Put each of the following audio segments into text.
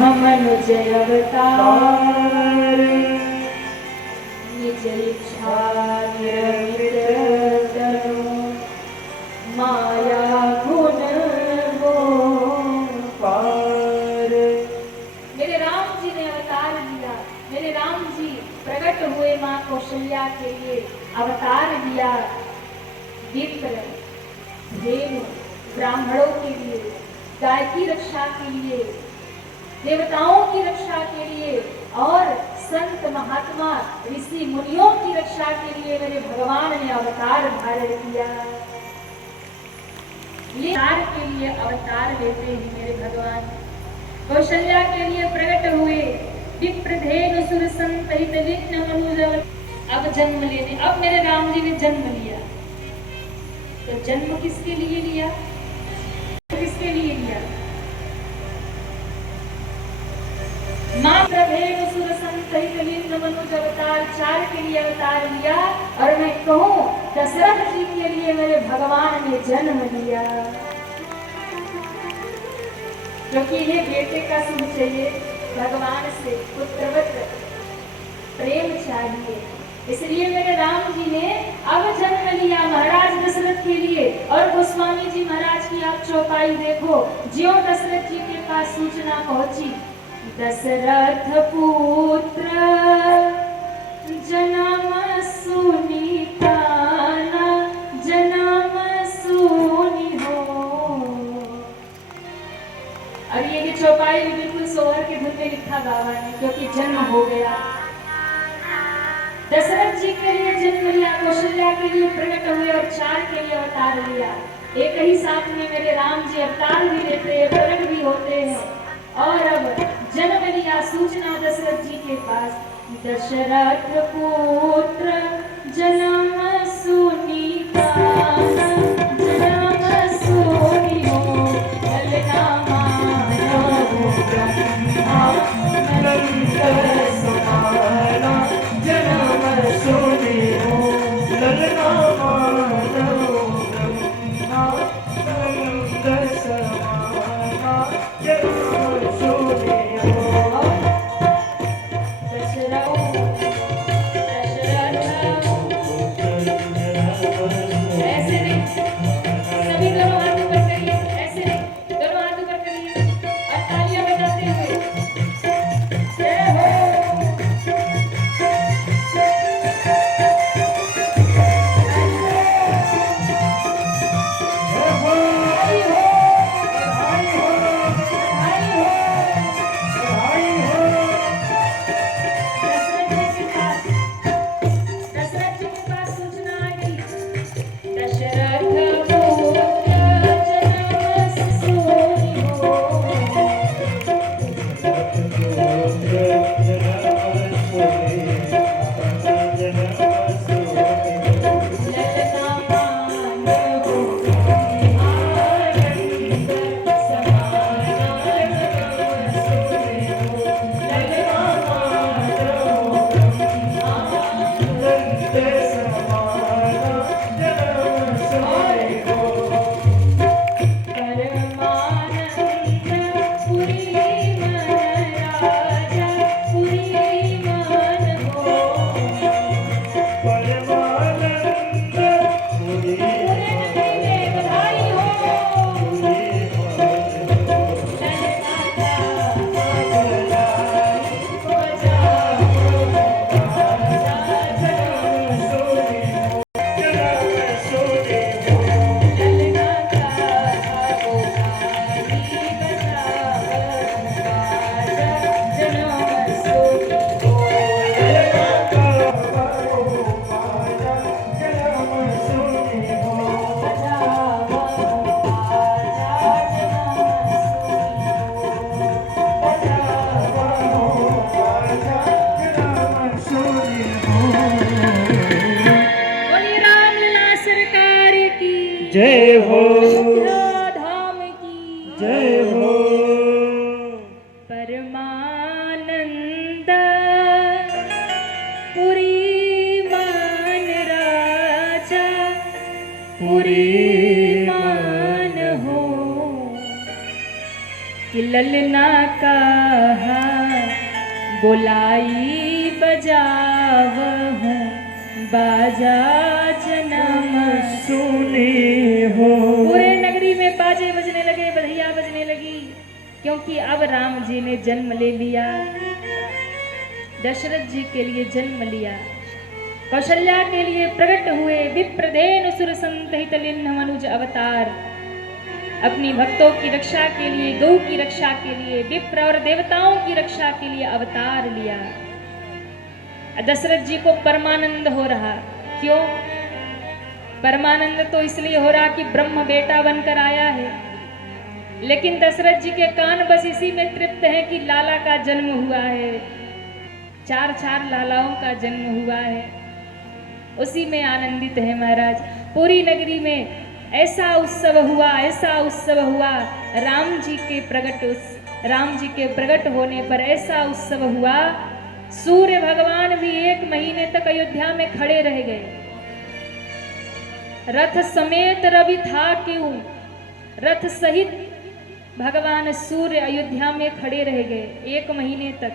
मनुज अवतार निज इच्छा निरमित तनु माया गुण वो पार। मेरे राम जी ने अवतार लिया, मेरे राम जी प्रकट हुए मां कौशल्या के लिए अवतार लिया। विप्र धेनु ब्राह्मणों के लिए, गाय की रक्षा के लिए, देवताओं की रक्षा के लिए और संत महात्मा ऋषि मुनियों की रक्षा के लिए मेरे भगवान ने अवतार धारण किया। अवतार के लिए अवतार लेते हैं मेरे भगवान। कौशल्या के लिए प्रकट हुए, विप्रधेनु सुर संतहित विघ्न मनुज। अब जन्म लेने, अब मेरे राम जी ने जन्म लिया। तो जन्म किसके लिए लिया, किसके लिए लिया? मां प्रभेनु सुर संतहित विघ्न मनुज अवतार 4 के लिए अवतार लिया। और मैं कहूं दशरथ जी के लिए मेरे भगवान ने जन्म लिया, क्योंकि ये बेटे का सुख चाहिए, भगवान से पुत्रवत प्रेम चाहिए। इसलिए मेरे राम जी ने अब जन्म लिया महाराज दशरथ के लिए। और गोस्वामी जी महाराज की आप चौपाई देखो, ज्यों दशरथ जी के पास सूचना पहुंची, दशरथ पुत्र जन्म सुनी प्राण जन्म सुनी हो। अब ये चौपाई भी बिल्कुल सोहर के धुन में लिखा गावा है, क्योंकि जन्म हो गया। दशरथ जी के लिए जन्म लिया, कौशल्या के लिए प्रकट हुए और 4 के लिए अवतार लिया। एक ही साथ में मेरे राम जी अवतार भी लेते हैं, प्रकट भी होते हैं। और अब जन्म लिया, सूचना दशरथ जी के पास, दशरथ पुत्र जन्म सुनी प्राण जन्म सुनी हो। ललना मानो ब्रह्मा नंद समाना जन्म सुनी हो। ललना मानो ब्रह्मा नंद समाना जन्म सुनी हो। जय हो, धाम की जय हो। परमानंद पुरी मान राजा पुरी मान हो, कि ललना का बुलाई बजावहूँ बाजा जन्म सुनी हो। पूरे नगरी में बाजे बजने लगे, बधाइयाँ बजने लगी, क्योंकि अब राम जी ने जन्म ले लिया, दशरथ जी के लिए जन्म लिया, कौशल्या के लिए प्रकट हुए। विप्रधेनु सुर संतहित लिन्ह मनुज अवतार, अपनी भक्तों की रक्षा के लिए, गौ की रक्षा के लिए, विप्र और देवताओं की रक्षा के लिए अवतार लिया। दशरथ जी को परमानंद हो रहा। क्यों परमानंद? तो इसलिए हो रहा कि ब्रह्म बेटा बनकर आया है, लेकिन दशरथ जी के कान बस इसी में तृप्त है कि लाला का जन्म हुआ है, चार लालाओं का जन्म हुआ है, उसी में आनंदित है महाराज। पूरी नगरी में ऐसा उत्सव हुआ, राम जी के प्रकट होने पर ऐसा उत्सव हुआ। सूर्य भगवान भी 1 महीने तक अयोध्या में खड़े रह गए। रथ समेत रवि था क्यों, रथ सहित भगवान सूर्य अयोध्या में खड़े रह गए 1 महीने तक।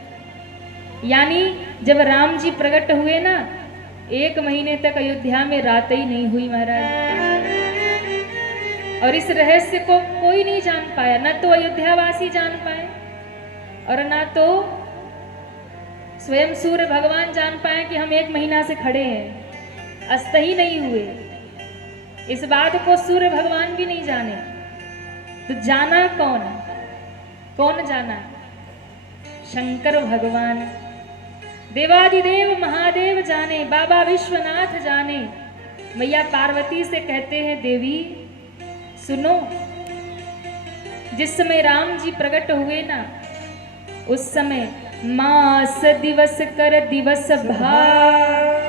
यानी जब राम जी प्रकट हुए ना, 1 महीने तक अयोध्या में रात ही नहीं हुई महाराज। और इस रहस्य को कोई नहीं जान पाया, न तो अयोध्यावासी जान पाए और न तो स्वयं सूर्य भगवान जान पाए कि हम 1 महीना से खड़े हैं, अस्त ही नहीं हुए। इस बात को सूर्य भगवान भी नहीं जाने, तो जाना कौन जाना? शंकर भगवान, देवादिदेव महादेव जाने, बाबा विश्वनाथ जाने। मैया पार्वती से कहते हैं, देवी सुनो, जिस समय राम जी प्रकट हुए ना, उस समय मास दिवस कर दिवस भार,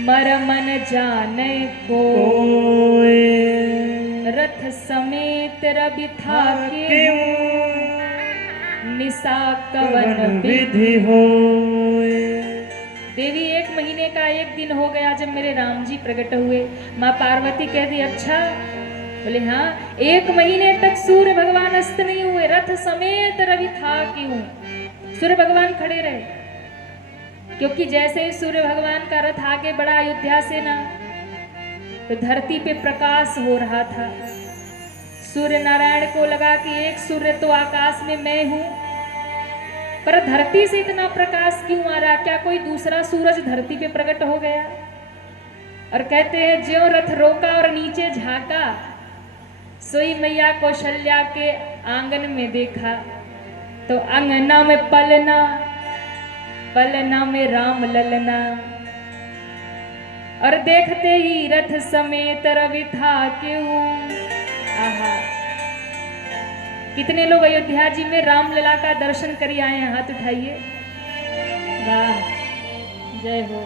मर मन जाने को रथ समेत रवि था क्यों, निशा कवन विधि हो। देवी 1 महीने का 1 दिन हो गया जब मेरे राम जी प्रकट हुए। माँ पार्वती कहती, अच्छा? बोले हाँ, 1 महीने तक सूर्य भगवान अस्त नहीं हुए, रथ समेत रवि था क्यों, सूर्य भगवान खड़े रहे। क्योंकि जैसे ही सूर्य भगवान का रथ आगे बढ़ा अयोध्या से ना, तो धरती पे प्रकाश हो रहा था। सूर्य नारायण को लगा कि एक सूर्य तो आकाश में मैं हूं, पर धरती से इतना प्रकाश क्यों आ रहा? क्या कोई दूसरा सूरज धरती पे प्रकट हो गया? और कहते हैं, ज्यों रथ रोका और नीचे झांका, सोई मैया कौशल्या के आंगन में देखा, तो अंगना में पलना में राम ललना, और देखते ही रथ समेत रवि था क्यों। आहा, कितने लोग अयोध्या जी में रामलला का दर्शन करी आए हैं? हाथ उठाइए। वाह, जय हो।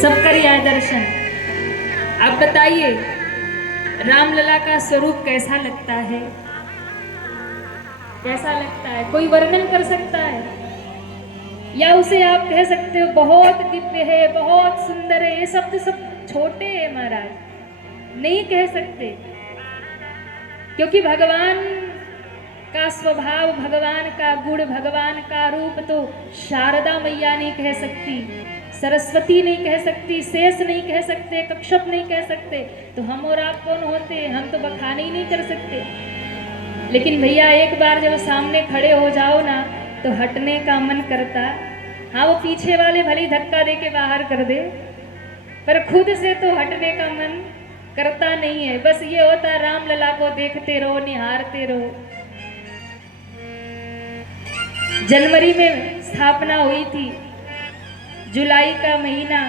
सब करी आए दर्शन। आप बताइए, रामलला का स्वरूप कैसा लगता है? कैसा लगता है? कोई वर्णन कर सकता है? या उसे आप कह सकते हो बहुत दिव्य है, बहुत सुंदर है? ये शब्द सब छोटे हैं महाराज, नहीं कह सकते, क्योंकि भगवान का स्वभाव, भगवान का गुण, भगवान का रूप तो शारदा मैया नहीं कह सकती, सरस्वती नहीं कह सकती, शेष नहीं कह सकते, कक्षप नहीं कह सकते, तो हम और आप कौन होते हैं? हम तो बखान ही नहीं कर सकते। लेकिन भैया एक बार जब सामने खड़े हो जाओ ना, तो हटने का मन करता। हाँ, वो पीछे वाले भले धक्का दे के बाहर कर दे, पर खुद से तो हटने का मन करता नहीं है। बस ये होता, रामलला को देखते रहो, निहारते रहो। जनवरी में स्थापना हुई थी, जुलाई का महीना,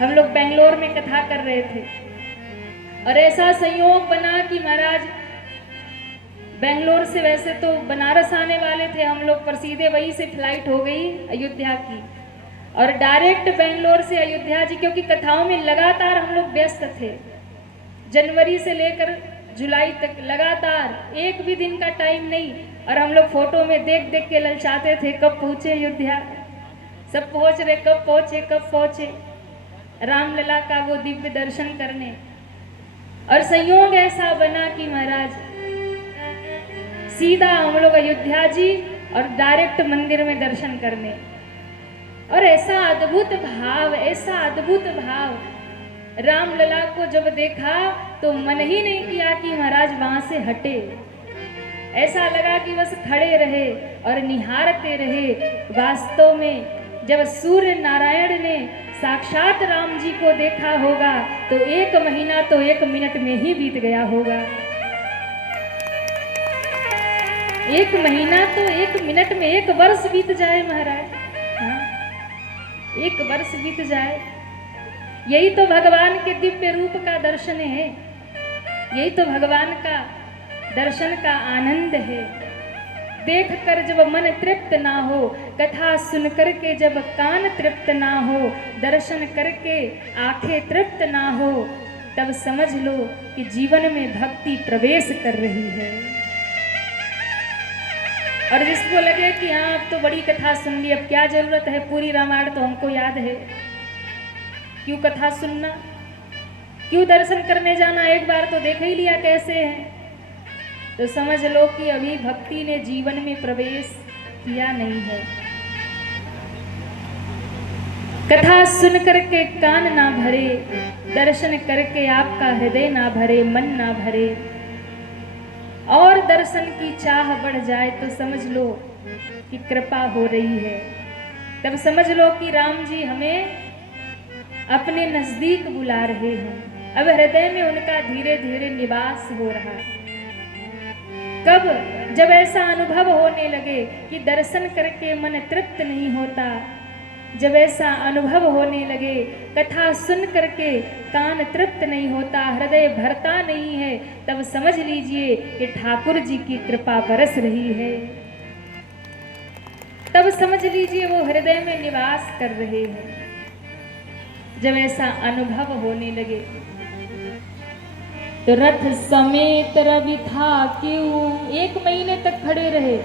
हम लोग बेंगलोर में कथा कर रहे थे, और ऐसा संयोग बना कि महाराज बेंगलोर से वैसे तो बनारस आने वाले थे हम लोग, पर सीधे वहीं से फ्लाइट हो गई अयोध्या की, और डायरेक्ट बेंगलोर से अयोध्या जी, क्योंकि कथाओं में लगातार हम लोग व्यस्त थे। जनवरी से लेकर जुलाई तक लगातार एक भी दिन का टाइम नहीं, और हम लोग फोटो में देख देख के ललचाते थे, कब पहुंचे अयोध्या। सब पहुंच रहे, कब पहुंचे रामलला का वो दिव्य दर्शन करने। और संयोग ऐसा बना कि महाराज सीधा हम लोग अयोध्या जी और डायरेक्ट मंदिर में दर्शन करने। और ऐसा अद्भुत भाव, ऐसा अद्भुत भाव, रामलला को जब देखा तो मन ही नहीं किया कि महाराज वहां से हटे। ऐसा लगा कि बस खड़े रहे और निहारते रहे। वास्तव में जब सूर्य नारायण ने साक्षात राम जी को देखा होगा तो 1 महीना तो 1 मिनट में ही बीत गया होगा। 1 महीना तो 1 मिनट में 1 वर्ष बीत जाए महाराज। हाँ, 1 वर्ष बीत जाए। यही तो भगवान के दिव्य रूप का दर्शन है, यही तो भगवान का दर्शन का आनंद है। देख कर जब मन तृप्त ना हो, कथा सुन करके जब कान तृप्त ना हो, दर्शन करके आंखें तृप्त ना हो, तब समझ लो कि जीवन में भक्ति प्रवेश कर रही है। और जिसको लगे कि हाँ अब तो बड़ी कथा सुन ली, अब क्या जरूरत है, पूरी रामायण तो हमको याद है, क्यों कथा सुनना, क्यों दर्शन करने जाना, एक बार तो देख ही लिया कैसे है। तो समझ लो कि अभी भक्ति ने जीवन में प्रवेश किया नहीं है। कथा सुन करके कान ना भरे, दर्शन करके आपका हृदय ना भरे, मन ना भरे, और दर्शन की चाह बढ़ जाए तो समझ लो कि कृपा हो रही है। तब समझ लो कि राम जी हमें अपने नजदीक बुला रहे हैं। अब हृदय में उनका धीरे धीरे निवास हो रहा है। कब? जब ऐसा अनुभव होने लगे कि दर्शन करके मन तृप्त नहीं होता, जब ऐसा अनुभव होने लगे कथा सुन करके कान तृप्त नहीं होता, हृदय भरता नहीं है, तब समझ लीजिए कि ठाकुर जी की कृपा बरस रही है। तब समझ लीजिए वो हृदय में निवास कर रहे हैं। जब ऐसा अनुभव होने लगे तो रथ समेत रवि था क्यों, 1 महीने तक खड़े रहे,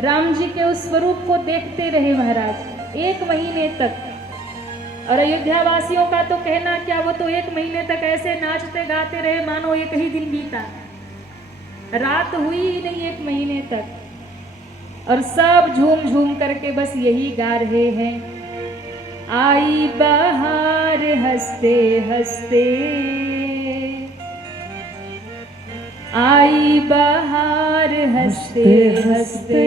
राम जी के उस स्वरूप को देखते रहे महाराज 1 महीने तक। और अयोध्या वासियों का तो कहना क्या, वो तो 1 महीने तक ऐसे नाचते गाते रहे मानो 1 ही दिन बीता, रात हुई ही नहीं 1 महीने तक। और सब झूम झूम करके बस यही गा रहे हैं, आई बहार हंसते हंसते, आई बहार हंसते हंसते,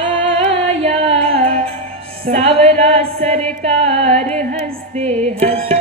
आया सावरा सरकार हंसते हंसते।